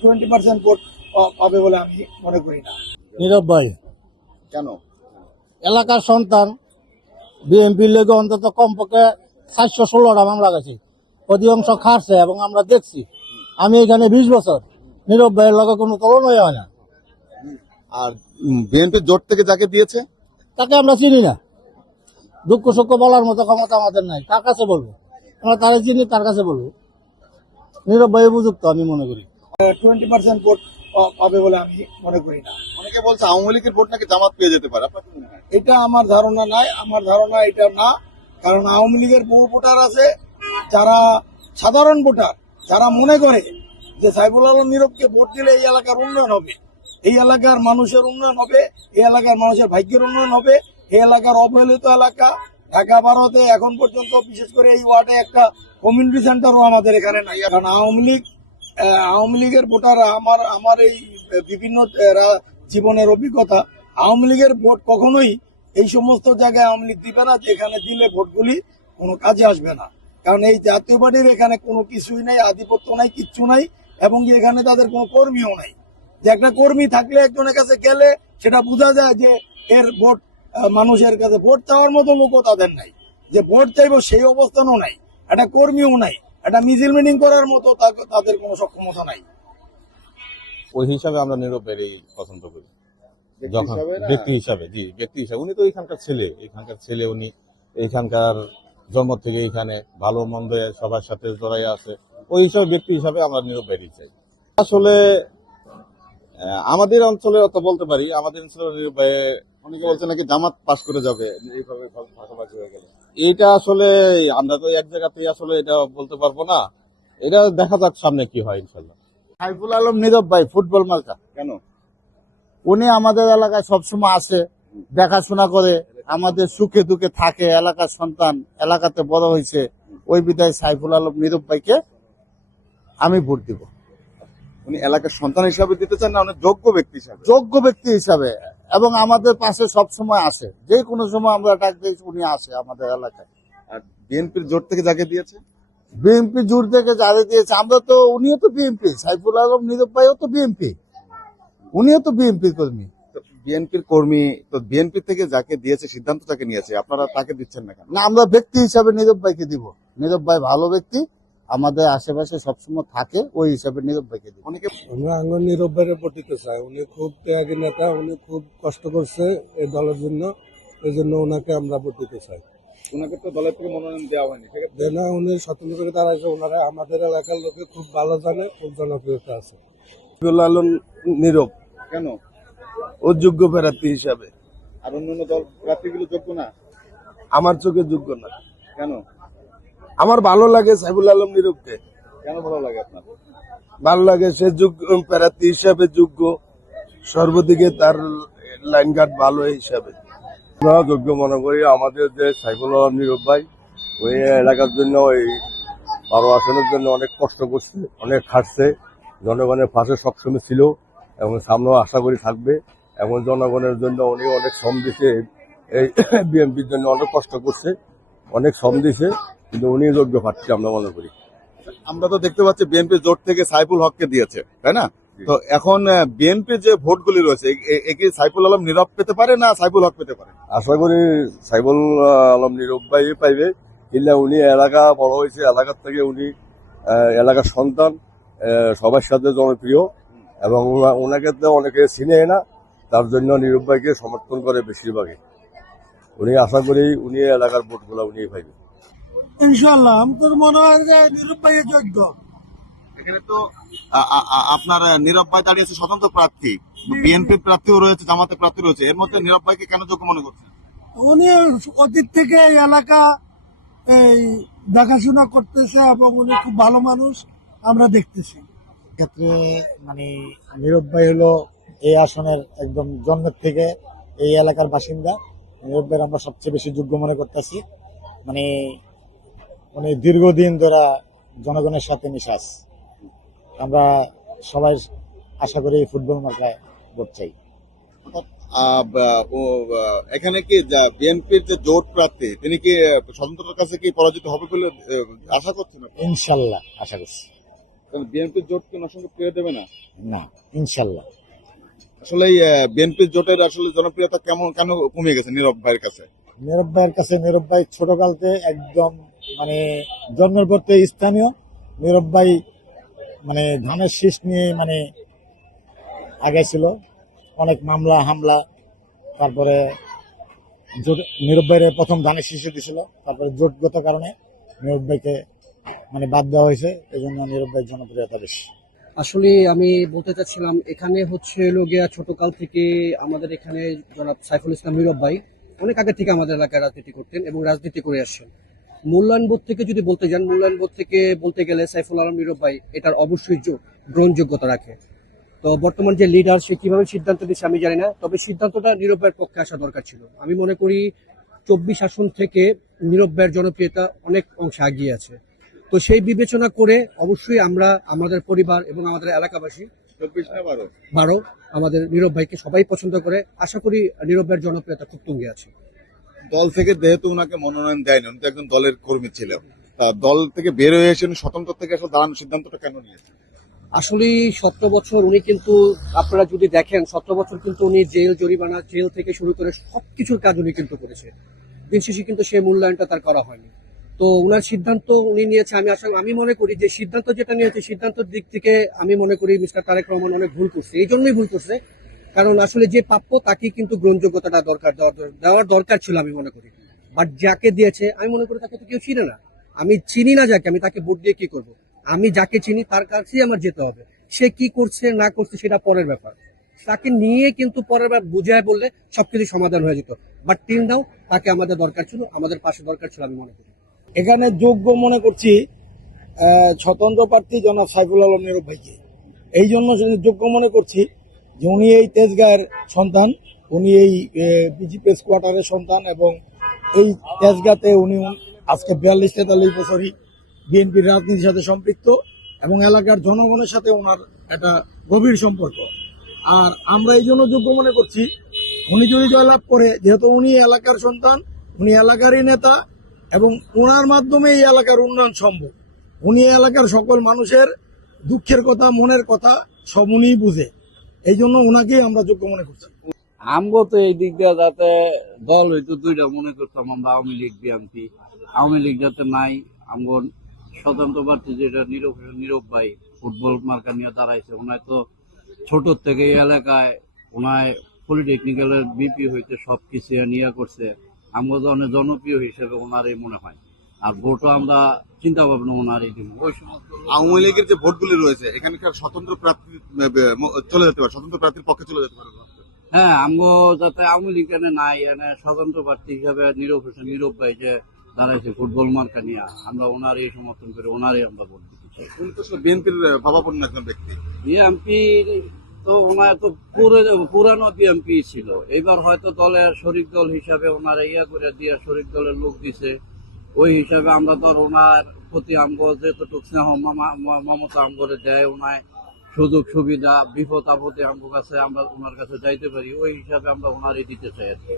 20% vote পাবে বলে আমি মনে করি না। নীরব ভাই কেন? এলাকার সন্তান, বিএনপির লেগে অন্তত কমপক্ষে 716টা মামলা গেছে, অধিকাংশ খাটছে এবং আমরা দেখছি। আমি এখানে 20 বছর, নীরব ভাইয়ের লগে কোনো তুলনাই হয় না। আর বিএনপির জোট থেকে যাকে দিয়েছে তাকে আমরা চিনি না, দুঃখ সুখ বলার মতো ক্ষমতা আমাদের নাই। তার কাছে বলবো, আমরা তারা চিনি, তার কাছে বলবো। নীরব ভাই উপযুক্ত আমি মনে করি। 20% ভোট পাবে বলে আমি মনে করি না। অনেকে বলছে আওয়ামী লীগের ভোট নাকি জামাত পেয়ে যেতে পারে, আপনার কি মনে হয়? এটা আমার ধারণা নাই, আমার ধারণা এটা না। কারণ আওয়ামী লীগের বহু ভোটার আছে যারা সাধারণ ভোটার, যারা মনে করে যে সাইফুল আলম নীরবকে ভোট দিলে এই এলাকার উন্নয়ন হবে, এই এলাকার মানুষের উন্নয়ন হবে, এই এলাকার মানুষের ভাগ্যের উন্নয়ন হবে। এই এলাকার অবহেলিত এলাকা, ঢাকা ভারতে এখন পর্যন্ত বিশেষ করে এই ওয়ার্ডে একটা কমিউনিটি সেন্টারও আমাদের এখানে নাই। কারণ আওয়ামী লীগের ভোটাররা আমার এই বিভিন্ন জীবনের অভিজ্ঞতা, আওয়ামী লীগের ভোট কখনোই এই সমস্ত জায়গায় আওয়ামী লীগ দিবে না, যেখানে দিলে ভোটগুলি কোনো কাজে আসবে না। কারণ এই জাতীয় পার্টির এখানে কোনো কিছুই নাই, আধিপত্য নাই, কিচ্ছু নাই, এবং এখানে তাদের কোনো কর্মীও নাই। যে একটা কর্মী থাকলে একজনের কাছে গেলে সেটা বোঝা যায় যে এর ভোট মানুষের কাছে ভোট চাওয়ার মতো লোকও তাদের নাই, যে ভোট চাইবো সেই অবস্থানও নাই, একটা কর্মীও নাই, একটা মিছিল মিটিং করার মতো তাদের কোনো সক্ষমতা নাই। ওই হিসাবে আমরা নীরব ভাইয়েরই পছন্দ করি। যখন ব্যক্তি হিসাবে, জি ব্যক্তি হিসাবে, উনি তো এখানকার ছেলে, উনি এইখানকার জন্ম থেকে এখানে ভালো মন্দ সবার সাথে জড়াই আছে। ওই হিসাবে ব্যক্তি হিসাবে আমরা নীরব ভাইয়েরই চাই। আসলে আমাদের অঞ্চলে অত বলতে পারি, আমাদের অঞ্চলে নীরব ভাই, অনেকে বলছে নাকি জামাত পাশ করে যাবে এইভাবে ভাগাভাগি হয়ে গেলে। এইটা আসলে আমরা তো এক জায়গাতেই আসলে এটা বলতে পারবো না, এটা দেখা যাক সামনে কি হয় ইনশাল্লাহ। সাইফুল আলম নীরব ভাই ফুটবল মার্কা। কেন? উনি আমাদের এলাকায় সবসময় আসে, দেখাশোনা করে, আমাদের সুখে দুঃখে থাকে, এলাকার সন্তান, এলাকাতে বড় হয়েছে। ওই বিধায় সাইফুল আলম নীরব ভাইকে আমি ভোট দিব। উনি এলাকার সন্তান হিসাবে দিতে চান না অনেক যোগ্য ব্যক্তি হিসাবে? যোগ্য ব্যক্তি হিসাবে, এবং আমাদের পাশে সবসময় আসে, যে কোনো সময় আমরা ডাক দিই উনি আসে আমাদের এলাকায়। আর বিএনপির জোট থেকে যাকে দিয়েছে? বিএনপি জোর থেকে যারে দিয়েছে, আমরা তো, উনিও তো বিএনপি, সাইফুল আলম নীরব ভাইও তো বিএনপি, উনিও তো বিএনপির কর্মী। বিএনপির কর্মী তো, বিএনপি থেকে যাকে দিয়েছে সিদ্ধান্ত তাকে নিয়েছে, আপনারা তাকে দিচ্ছেন না কেন? না, আমরা ব্যক্তি হিসাবে নীরব ভাইকে দিব। নীরব ভাই ভালো ব্যক্তি, আমাদের আশেপাশে সবসময় থাকে, ওই হিসাবে নীরব ভাইকে দিব। অনেকে আমরা আঙ্গন নীরব ভাইয়ের ভোট দিতে চাই। উনি খুব ত্যাগী নেতা, উনি খুব কষ্ট করছে এই দলের জন্য, এই জন্য ওনাকে আমরা ভোট দিতে চাই। ওনাকে তো দলের থেকে মনোনয়ন দেওয়া হয়নি, না, উনি স্বতন্ত্র করে দাঁড়াইছে, ওনারা আমাদের এলাকার লোকে খুব ভালো জানে, খুব জনপ্রিয়তা আছে। আলম নীরব কেন? ও যোগ্য প্রার্থী হিসাবে, আর অন্যান্য দল প্রার্থীগুলো যোগ্য না? আমার চোখে যোগ্য না। কেন? আমার ভালো লাগে সাইফুল আলম নীরবকে, কেন ভালো লাগে আপনার? ভালো লাগে, সে যোগ্য প্রার্থী হিসাবে, যোগ্য, সর্বদিকে তার লাইন গার্ড ভালো হিসাবে আমরা যোগ্য মনে করি। আমাদের যে সাইফুল আলম নীরব ভাই, ওই এলাকার জন্য, ওই 12 আসনের জন্য অনেক কষ্ট করছে, অনেক খাটছে, জনগণের পাশে সবসময় ছিল এবং সামনেও আশা করি থাকবে। এবং জনগণের জন্য উনি অনেক শ্রম দিছে, এই বিএনপির জন্য অনেক কষ্ট করছে, অনেক শ্রম দিছে, কিন্তু উনি যোগ্য প্রার্থী আমরা মনে করি। আমরা তো দেখতে পাচ্ছি বিএনপি জোট থেকে সাইফুল হককে দিয়েছে, তাই না? তো এখন বিএনপির যে ভোটগুলি রয়েছে, এ কি সাইফুল আলম নীরব পেতে পারে না সাইফুল হক পেতে পারে? আশা করি সাইফুল আলম নীরব ভাই পাইবে, কিন্তু উনি এলাকা বড় হয়েছে, এলাকার থেকে উনি এলাকার সন্তান, সবার সাথে জনপ্রিয়, এবং ওনাকে তো অনেকে চিনে না, তার জন্য নীরব ভাইকে সমর্থন করে বেশিরভাগই। উনি আশা করি উনি এলাকার ভোটগুলো উনি পাইবে ইনশাল্লাহ। আমার মনে হয় যে নীরব ভাইয়ের যোগ্য। এখানে তো আপনার নীরব ভাই দাঁড়িয়েছে স্বতন্ত্র প্রার্থী, বিএনপির প্রার্থীও রয়েছে, জামাতের প্রার্থী রয়েছে, এর মধ্যে নীরব ভাইকে কেন যোগ্য মনে করছেন? উনি অতীত থেকে এই এলাকা এই দেখাশোনা করতেছে, এবং উনি খুব ভালো মানুষ, আমরা দেখতেছি। ক্ষেত্রে মানে নীরব ভাই হলো এই আসনের একদম জন্মের থেকে এই এলাকার বাসিন্দা। নীরব ভাই আমরা সবচেয়ে বেশি যোগ্য মনে করতেছি। মানে উনি দীর্ঘদিন ধরে জনগণের সাথে মিশাস। আমরা সবাই আশা করি ফুটবল মার্কায় ভোট চাই। এখানে কি বিএনপির যে জোট প্রার্থী, তিনি কি স্বতন্ত্রের কাছে কি পরাজিত হবে বলে আশা করছেন? ইনশাল্লাহ আশা করছি। বিএনপির জোট কি ওনার সঙ্গে প্রিয় দেবে না? না, ইনশাল্লাহ। আসলে বিএনপির জোটের আসলে জনপ্রিয়তা কেন কমে গেছে নীরব ভাইয়ের কাছে? নীরব ভাইয়ের কাছে, নীরব ভাই ছোটকালতে একদম মানে জন্মের পর থেকে স্থানীয়। নীরব ভাই মানে ধানের শীষ নিয়ে মানে আগে ছিল, অনেক মামলা হামলা, তারপরে নীরব ভাইয়ের প্রথম ধানের শীষে দিছিল, তারপরে জোটগত কারণে নীরব ভাইকে মানে বাদ দেওয়া হয়েছে, এই জন্য নীরব ভাইয়ের জনপ্রিয়তা বেশি। আসলে আমি বলতে চাচ্ছিলাম এখানে হচ্ছে গিয়া ছোটকাল থেকে আমাদের এখানে জনাব সাইফুল ইসলাম নীরব ভাই অনেক আগে থেকে আমাদের এলাকায় রাজনীতি করতেন এবং রাজনীতি করে আসছেন। মূল্যায়নবোধ থেকে যদি বলতে যান, মূল্যায়নবোধ থেকে বলতে গেলে সাইফুল আলম নীরব ভাই এটার অবশ্যই গ্রহণযোগ্যতা রাখে। তো বর্তমান যে লিডার সে কিভাবে সিদ্ধান্ত দিচ্ছে আমি জানি না, তবে সিদ্ধান্তটা নীরব ভাইয়ের পক্ষে আসা দরকার ছিল। আমি মনে করি 24 আসন থেকে নীরব ভাইয়ের জনপ্রিয়তা অনেক অংশে এগিয়ে আছে। তো সেই বিবেচনা করে অবশ্যই আমরা আমাদের পরিবার এবং আমাদের এলাকাবাসী 24 না 12? 12 আমাদের নীরব ভাইকে সবাই পছন্দ করে। আশা করি নীরব ভাইয়ের জনপ্রিয়তা খুব তুঙ্গে আছে। দল থেকে যেহেতু ওনাকে মনোনয়ন দেয়নি, উনি তো একজন দলের কর্মী ছিলেন, তা দল থেকে বের হয়ে এসে উনি স্বতন্ত্র থেকে আসলে দাঁড়ানোর সিদ্ধান্তটা কেন নিয়েছেন? আসলে 17 বছর উনি কিন্তু, আপনারা যদি দেখেন 17 বছর কিন্তু উনি জেল জরিমানা, জেল থেকে শুরু করে সবকিছুর কাজ উনি কিন্তু করেছে। দিন শেষে কিন্তু সেই মূল্যায়নটা তার করা হয়নি। তো ওনার সিদ্ধান্ত উনি নিয়েছে, আমি মনে করি যে সিদ্ধান্ত যেটা নিয়েছে সিদ্ধান্তের দিক থেকে আমি মনে করি মিস্টার তারেক রহমান অনেক ভুল করছে। এই জন্যই ভুল করছে কারণ আসলে যে প্রাপ্য তাকে কিন্তু গ্রহণযোগ্যতাটা দেওয়ার দরকার ছিল আমি মনে করি। বাট যাকে দিয়েছে আমি মনে করি তাকে তো কেউ চিনে না। আমি চিনি না যাকে, আমি তাকে ভোট দিয়ে কি করব? আমি যাকে চিনি তার কাছেই আমার যেতে হবে। সে কি করছে না করছে সেটা পরের ব্যাপার। তাকে নিয়ে কিন্তু পরের বার বুঝায় বললে সবকিছু সমাধান হয়ে যেত। বাট টিল নাও তাকে আমাদের দরকার ছিল, আমাদের পাশে দরকার ছিল আমি মনে করি। এখানে যোগ্য মনে করছি স্বতন্ত্র প্রার্থী জনাব সাইফুল আলম নীরব ভাইকে। এই জন্য যোগ্য মনে করছি যে উনি এই তেজগাঁয়ের সন্তান, উনি এই বিজিপি কোয়ার্টারের সন্তান এবং এই তেজগাঁতে উনি আজকে 42-43 বছরই বিএনপির রাজনীতির সাথে সম্পৃক্ত এবং এলাকার জনগণের সাথে ওনার একটা গভীর সম্পর্ক। আর আমরা এই জন্য যোগ্য মনে করছি, উনি যদি জয়লাভ করে, যেহেতু উনি এলাকার সন্তান, উনি এলাকারই নেতা এবং ওনার মাধ্যমে এই এলাকার উন্নয়ন সম্ভব। উনি এলাকার সকল মানুষের দুঃখের কথা, মনের কথা সব উনিই বুঝে। এই জন্য ওনাকেই আমরা যোগ্য মনে করছি। আমগো তো এই দিক দিয়ে যাতে দল হইতো দুইটা মনে করতাম আমরা, আওয়ামী লীগ বিএনপি। আওয়ামী লীগ যাতে নাই, আমগো স্বতন্ত্র প্রার্থী যেটা নীরব ভাই ফুটবল মার্কা নিয়ে দাঁড়াইছে। ওনায় তো ছোট থেকে এই এলাকায় ওনায় পলিটেকনিক্যালের বিপি হইতে সবকিছু নিয়ে করছে। আমগো অনেক জনপ্রিয় হিসেবে ওনারই মনে হয়। আর ভোটও আমরা চিন্তা ভাবনা ওনারই দিব। ওই সমস্ত আওয়ামী লীগের যে ভোটগুলি রয়েছে এখানকার স্বতন্ত্র প্রার্থী চলে যেতে পারে, স্বতন্ত্র প্রার্থীর পক্ষে চলে যেতে পারে। হ্যাঁ, আমগো যাতে আওয়ামী লীগ নাই, এনে স্বতন্ত্র প্রার্থী হিসাবে নীরব ভাই যে দাঁড়াইছে ফুটবল মার্কা নিয়ে, আমরা ওনারই সমর্থন করি, ওনারই আমরা ভোট দিতে চাই। উনি তো বিএনপির ভাবাপন্ন একজন ব্যক্তি। বিএমপি তো ওনার তো পুরানো বিএমপি ছিল, এবার হয়তো দলের শরিক দল হিসাবে ওনার করে দিয়ে শরিক দলের লোক দিছে। ওই হিসাবে আমরা তো ওনার প্রতি আমগো যেতটুক স্নেহ মমতা আমগরে দেয়, ওনার সুযোগ সুবিধা বিপদ আপদে আমগো কাছে আমরা ওনার কাছে যাইতে পারি, ওই হিসাবে আমরা ওনারই দিতে চাই আর কি।